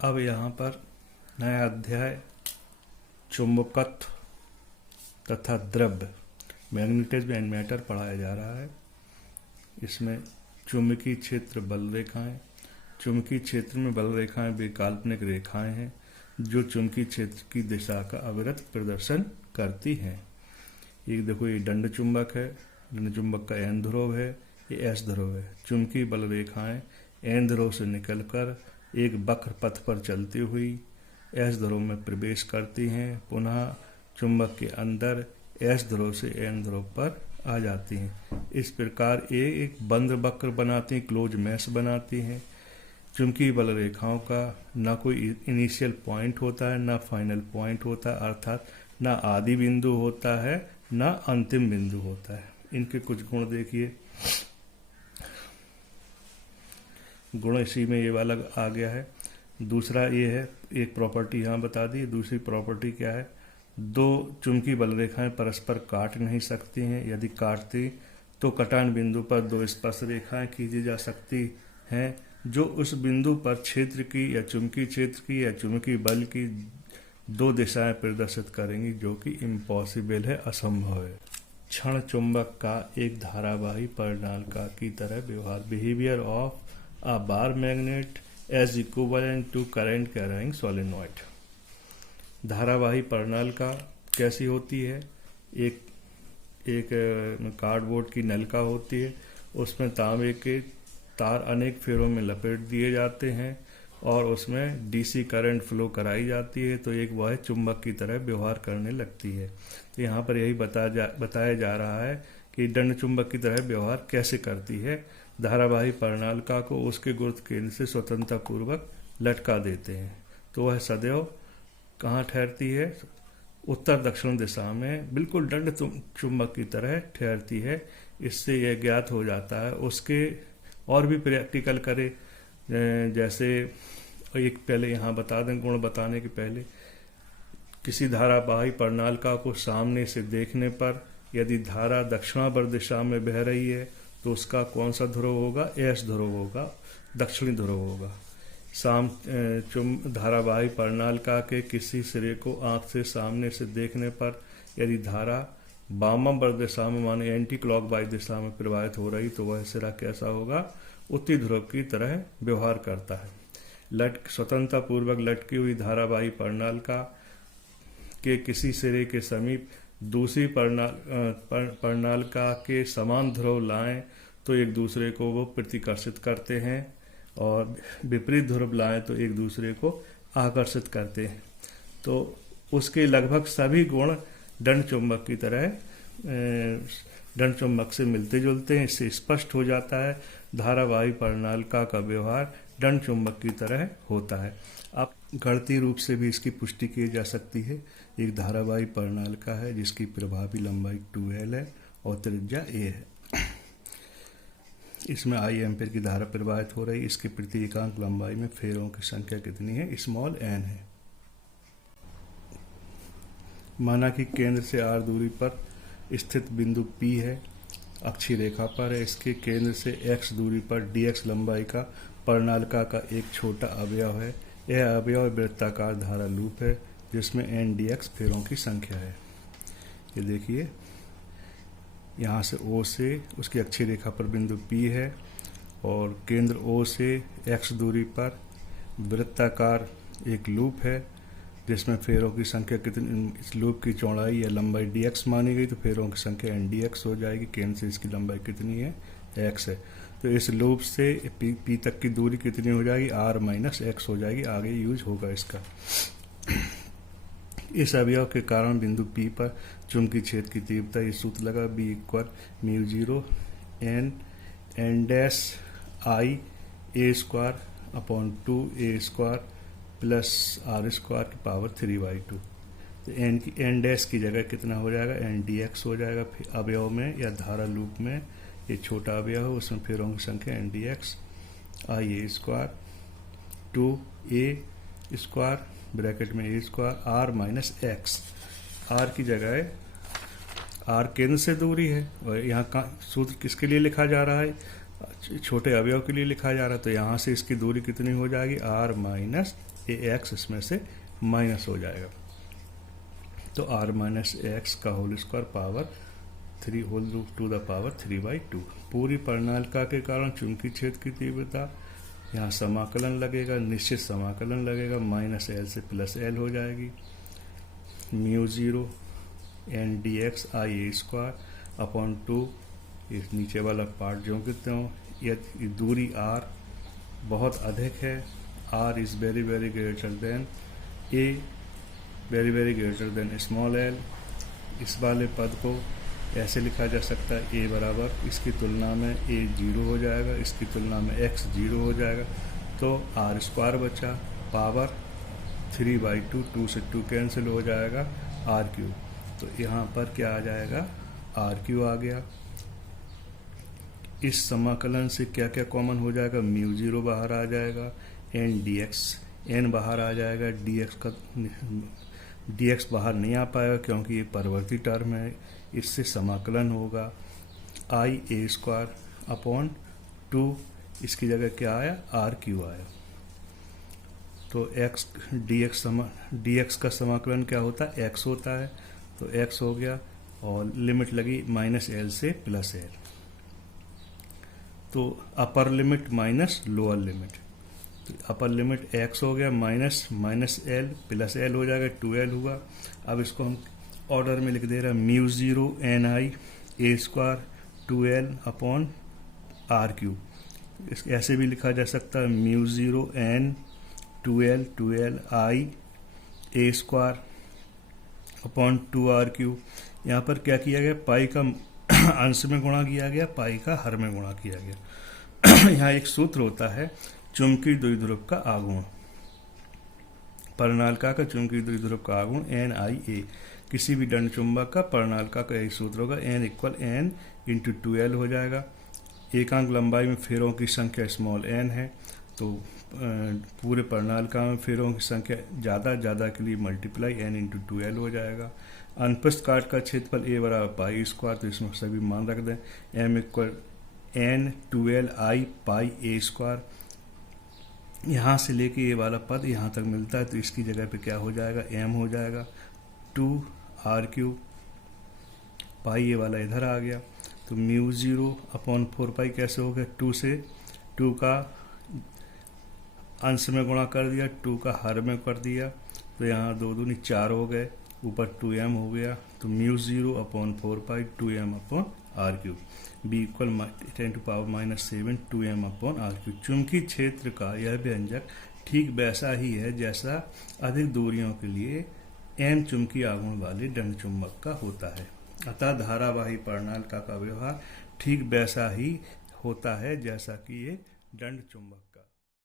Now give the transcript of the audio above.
अब यहाँ पर नया अध्याय चुंबकत्व तथा द्रव्य मैग्नेटिज्म एंड मैटर पढ़ाया जा रहा है। इसमें चुंबकीय क्षेत्र बल रेखाएं, चुंबकीय क्षेत्र में बल रेखाएं वे काल्पनिक रेखाएं हैं जो चुंबकीय क्षेत्र की दिशा का अविरत प्रदर्शन करती हैं। एक देखो, ये दंड चुंबक है, दंड चुंबक का एन ध्रुव है, ये एस ध्रुव है। चुंबकीय बल रेखाएं एन ध्रुव से निकलकर एक वक्र पथ पर चलती हुई एस ध्रुव में प्रवेश करती हैं, पुनः चुंबक के अंदर एस ध्रुव से एन ध्रुव पर आ जाती हैं। इस प्रकार ये एक बंद वक्र बनाती हैं, क्लोज मैश बनाती हैं। चुंबकीय बल रेखाओं का ना कोई इनिशियल पॉइंट होता है, ना फाइनल पॉइंट होता है, अर्थात ना आदि बिंदु होता है, ना अंतिम बिंदु होता है। इनके कुछ गुण देखिए। गुण इसी में ये वाला आ गया है। दूसरा ये है, एक प्रॉपर्टी यहाँ बता दी। दूसरी प्रॉपर्टी क्या है? दो चुंबकीय बल रेखाएं परस्पर काट नहीं सकती हैं। यदि काटती तो कटान बिंदु पर दो स्पर्श रेखाएं खींची जा सकती हैं जो उस बिंदु पर क्षेत्र की या चुंबकीय क्षेत्र की या चुंबकीय बल की दो दिशाएं प्रदर्शित करेंगी, जो कि इम्पॉसिबल है, असंभव है। क्षण चुंबक का एक धारावाही परिणालका की तरह व्यवहार, behaviour of a bar magnet as equivalent to current carrying solenoid। धारावाही परिणालका कैसी होती है? एक कार्डबोर्ड की नलिका होती है, उसमें तांबे के तार अनेक फेरों में लपेट दिए जाते हैं और उसमें डीसी करंट फ्लो कराई जाती है, तो एक वह चुंबक की तरह व्यवहार करने लगती है। तो यहाँ पर यही बताया जा रहा है कि दंड चुंबक की तरह व्यवहार कैसे करती है। धारावाही परिणालका को उसके गुरुत्व केंद्र से स्वतंत्रता पूर्वक लटका देते हैं, तो वह सदैव कहाँ ठहरती है? उत्तर दक्षिण दिशा में, बिल्कुल दंड चुंबक की तरह ठहरती है। इससे यह ज्ञात हो जाता है। उसके और भी प्रैक्टिकल करे, जैसे एक पहले यहाँ बता दें, गुण बताने के पहले, किसी धारावाही परिणालका को सामने से देखने पर यदि धारा दक्षिणावर्त दिशा में बह रही है तो उसका कौन सा ध्रुव होगा? एस ध्रुव होगा, दक्षिणी ध्रुव होगा। धारावाही परिणालका के किसी सिरे को आंख से सामने से देखने पर यदि धारा वामावर्त दिशा में, माने एंटी क्लॉकवाइज दिशा में प्रवाहित हो रही, तो वह सिरा कैसा होगा? उत्तरी ध्रुव की तरह व्यवहार करता है। स्वतंत्रता पूर्वक लटकी हुई धारावाही परिणालका के किसी सिरे के समीप दूसरी परिणालका के समान ध्रुव लाएं तो एक दूसरे को वो प्रतिकर्षित करते हैं, और विपरीत ध्रुव लाएं तो एक दूसरे को आकर्षित करते हैं। तो उसके लगभग सभी गुण दंड चुंबक की तरह दंड चुंबक से मिलते जुलते हैं। इससे स्पष्ट हो जाता है धारावाही परिणालका का व्यवहार दंड चुंबक की तरह होता है। अब गणितीय रूप से भी इसकी पुष्टि की जा सकती है। एक धारावाही परिणालका है जिसकी प्रभावी लंबाई 2L है और त्रिज्या A है। इसमें I एम्पीयर की धारा प्रवाहित हो रही। इसकी प्रति एकांक लंबाई में फेरों की संख्या कितनी है? स्मॉल n है। माना कि केंद्र से r दूरी पर स्थित बिंदु P है, अक्षीय रेखा पर है। इसके केंद्र से x दूरी पर dx लंबाई का परिणालका का एक छोटा अवयव है। यह अवयव वृत्ताकार धारा लूप है जिसमें n dx फेरों की संख्या है। ये देखिए, यहाँ से O से उसकी अक्षीय रेखा पर बिंदु P है और केंद्र O से x दूरी पर वृत्ताकार एक लूप है जिसमें फेरों की संख्या कितनी, इस लूप की चौड़ाई या लंबाई dx मानी गई, तो फेरों की संख्या n dx हो जाएगी। केंद्र से इसकी लंबाई कितनी है? x है। तो इस लूप से P तक की दूरी कितनी हो जाएगी? r माइनस x हो जाएगी। आगे यूज होगा इसका। इस अवयव के कारण बिंदु P पर चुंबकीय क्षेत्र की तीव्रता, ये सूत्र लगा, B equal μ0 n dash I a square upon 2a square plus r square की पावर 3/2। तो n डैश की जगह कितना हो जाएगा? n dx हो जाएगा। अवयव में या धारा लूप में ये छोटा अवयव है, उसमें फेरों की संख्या n dx I a square 2a square bracket में a square r minus x। r की जगह r केंद्र से दूरी है और यहाँ का सूत्र किसके लिए लिखा जा रहा है? छोटे अवयव के लिए लिखा जा रहा है, तो यहाँ से इसकी दूरी कितनी हो जाएगी, r माइनस ए एक्स, इसमें से माइनस हो जाएगा, तो r माइनस एक्स का whole square power 3 whole to the power 3/2। पूरी परिणालिका के कारण चुंबकीय क्षेत्र की तीव्रता, यहाँ समाकलन लगेगा, निश्चित समाकलन लगेगा, माइनस एल से प्लस एल हो जाएगी, mu 0 N D x I A square upon 2, इस नीचे वाला पार्ट जो कहते हो, ये दूरी r बहुत अधिक है, r is very very greater than a, very very greater than small l। इस वाले पद को ऐसे लिखा जा सकता है, a बराबर इसकी तुलना में a 0 हो जाएगा, इसकी तुलना में x 0 हो जाएगा, तो r स्क्वायर बचा, पावर 3/2, 2 से 2 कैंसिल हो जाएगा, r क्यूब। तो यहाँ पर क्या आ जाएगा, r क्यूब आ गया। इस समाकलन से क्या क्या कॉमन हो जाएगा, म्यू 0 बाहर आ जाएगा, एन डी एक्स, एन बाहर आ जाएगा, डी एक्स बाहर नहीं आ पाएगा क्योंकि ये परिवर्ती टर्म है, इससे समाकलन होगा आई ए स्क्वायर अपॉन 2, इसकी जगह क्या आया, आर क्यू आया। तो एक्स डी एक्स का समाकलन क्या होता है, एक्स होता है, तो एक्स हो गया, और लिमिट लगी माइनस एल से प्लस एल, तो upper limit minus lower limit, तो अपर लिमिट एक्स हो गया, माइनस एल प्लस एल हो जाएगा, 2l हुआ। अब इसको हम ऑर्डर में लिख दे रहे हैं, mu 0 N I A square 2l upon R cube, ऐसे भी लिखा जा सकता है, mu 0 N 2l I A square upon 2r cube. यहाँ पर क्या किया गया, पाई का अंश में गुणा किया गया, पाई का हर में गुणा किया गया। यहाँ एक सूत्र होता है चुंबकीय द्विध्रुव का आघूर्ण, परिणालिका का चुंबकीय द्विध्रुव का आघूर्ण एन आई ए, किसी भी दंड चुंबक का परिणालिका का यही सूत्र होगा, N equal N into 2l हो जाएगा। एकांक लंबाई में फेरों की संख्या स्मॉल एन है, तो पूरे परिणालिका में फेरों की संख्या ज़्यादा के लिए मल्टीप्लाई एन इंटू 2l हो जाएगा। अनुप्रस्थ काट का क्षेत्रफल ए बराबर पाई स्क्वायर, तो इसमें सभी मान रख दें, एम इक्वल एन 2l आई पाई ए स्क्वायर, यहाँ से लेके ये वाला पद यहाँ तक मिलता है, तो इसकी जगह पे क्या हो जाएगा, एम हो जाएगा 2r क्यूब, पाई ये वाला इधर आ गया, तो म्यू 0 अपॉन 4 पाई कैसे हो गया, 2 से 2 का अंश में गुणा कर दिया, 2 का हर में कर दिया, तो यहाँ 2 दूनी 4 हो गए, ऊपर 2m हो गया, तो mu 0 upon 4 pi 2m upon R cube, B equal 10⁻⁷ 2m upon R cube. चुंबकीय क्षेत्र का यह व्यंजक ठीक वैसा ही है जैसा अधिक दूरियों के लिए m चुंबकीय आघूर्ण वाले दंड चुंबक का होता है, अतः धारावाही परिणालिका का व्यवहार ठीक वैसा ही होता है जैसा कि ये दंड चुंबक।